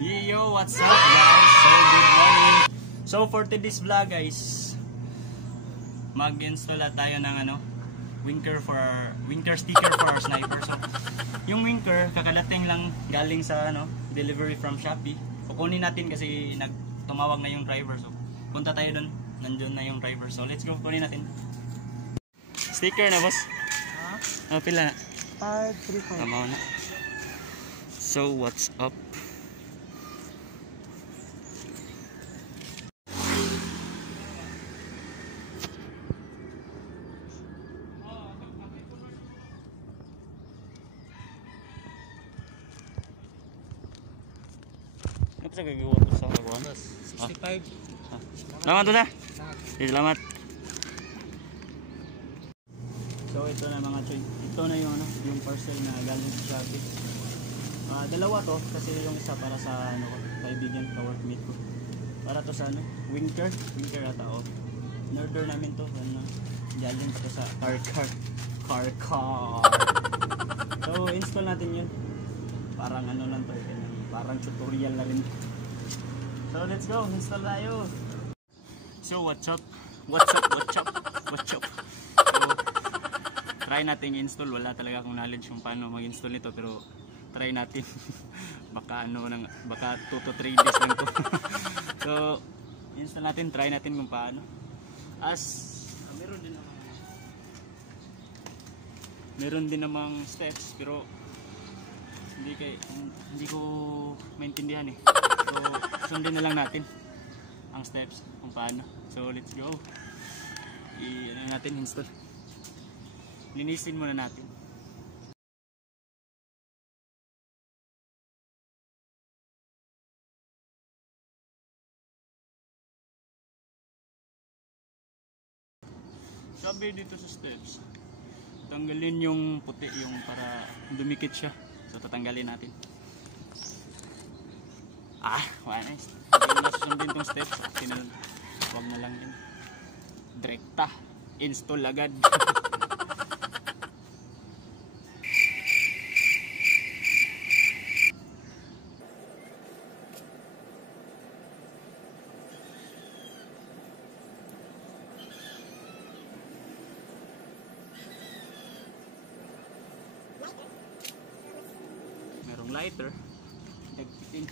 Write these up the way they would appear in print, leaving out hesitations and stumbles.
Yo, what's up guys? So good morning. So for today's vlog guys, mag-install tayo ng winker sticker for our sniper. So yung winker kakadating lang galing sa delivery from Shopee. Kukunin natin kasi tumawag na yung driver. So punta tayo doon. Nandiyon na yung driver. So let's go, kunin natin. Sticker na boss? Pila na? 534. Tama na. So what's up? Apa sa gagawa to sa kagawan? 65. Salamat to na. Salamat. So ito na mga choy. Ito na yung yung parcel na galing sa Shopee. Dalawa to kasi yung isa para sa kaibigan ka workmate ko. Para to sa winker ata in-order namin to galing pa to sa car. So install natin yun. Parang lang to, parang tutorial na rin. So let's go, install tayo. So what's up? So try natin i-install. Wala talaga akong knowledge kung paano mag-install nito, pero try natin. Baka baka 2 to 3 days lang to. So install natin, try natin kung paano. Meron din namang steps, pero hindi ko maintindihan eh. So sundin na lang natin ang steps kung paano. So let's go. Natin install. Linisin muna natin. Sabi dito sa steps, tanggalin yung puti, yung para dumikit siya. So tatanggalin natin. Wala na. Hindi na susundin tong steps. Huwag na lang yun. Direkta. Install agad. Merong lighter. Dagpitin.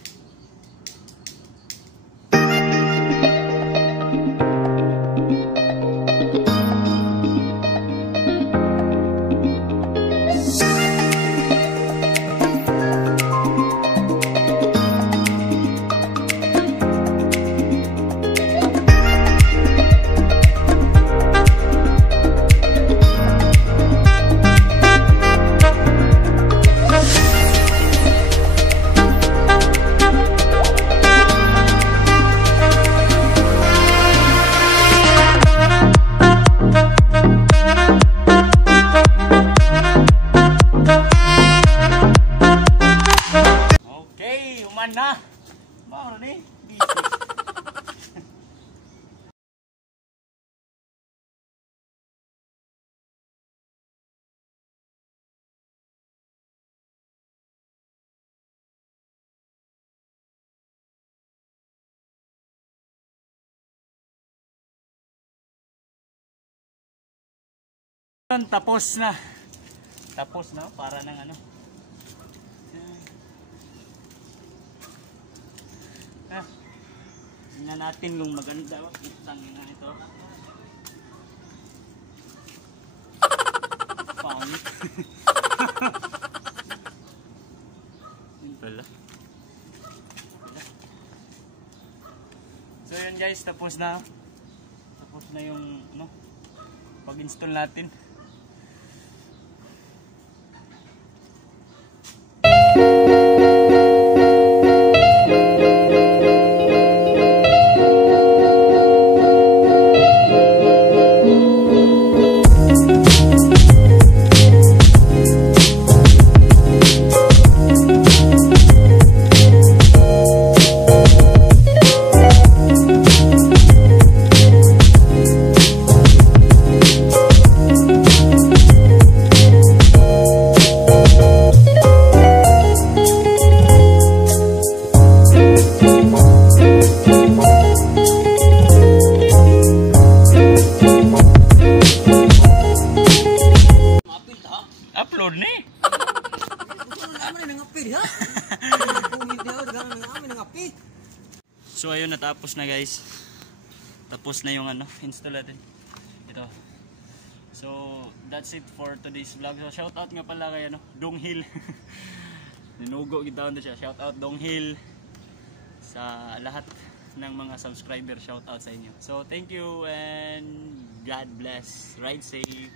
Na. Mau ni. Tapos na para ng tingnan natin kung maganda. Itang ito. Pangit. Yun pala. So yun guys, tapos na yung pag-install natin. Aman na ngapi ha. Comment niya dagan ng amin ngapi. So ayun, natapos na guys. Tapos na yung install natin. Ito. So that's it for today's vlog. So shout out nga pala kay Donghil. Ninugo kita siya. Shout out Donghil sa lahat ng mga subscriber. Shout out sa inyo. So thank you and God bless. Ride safe.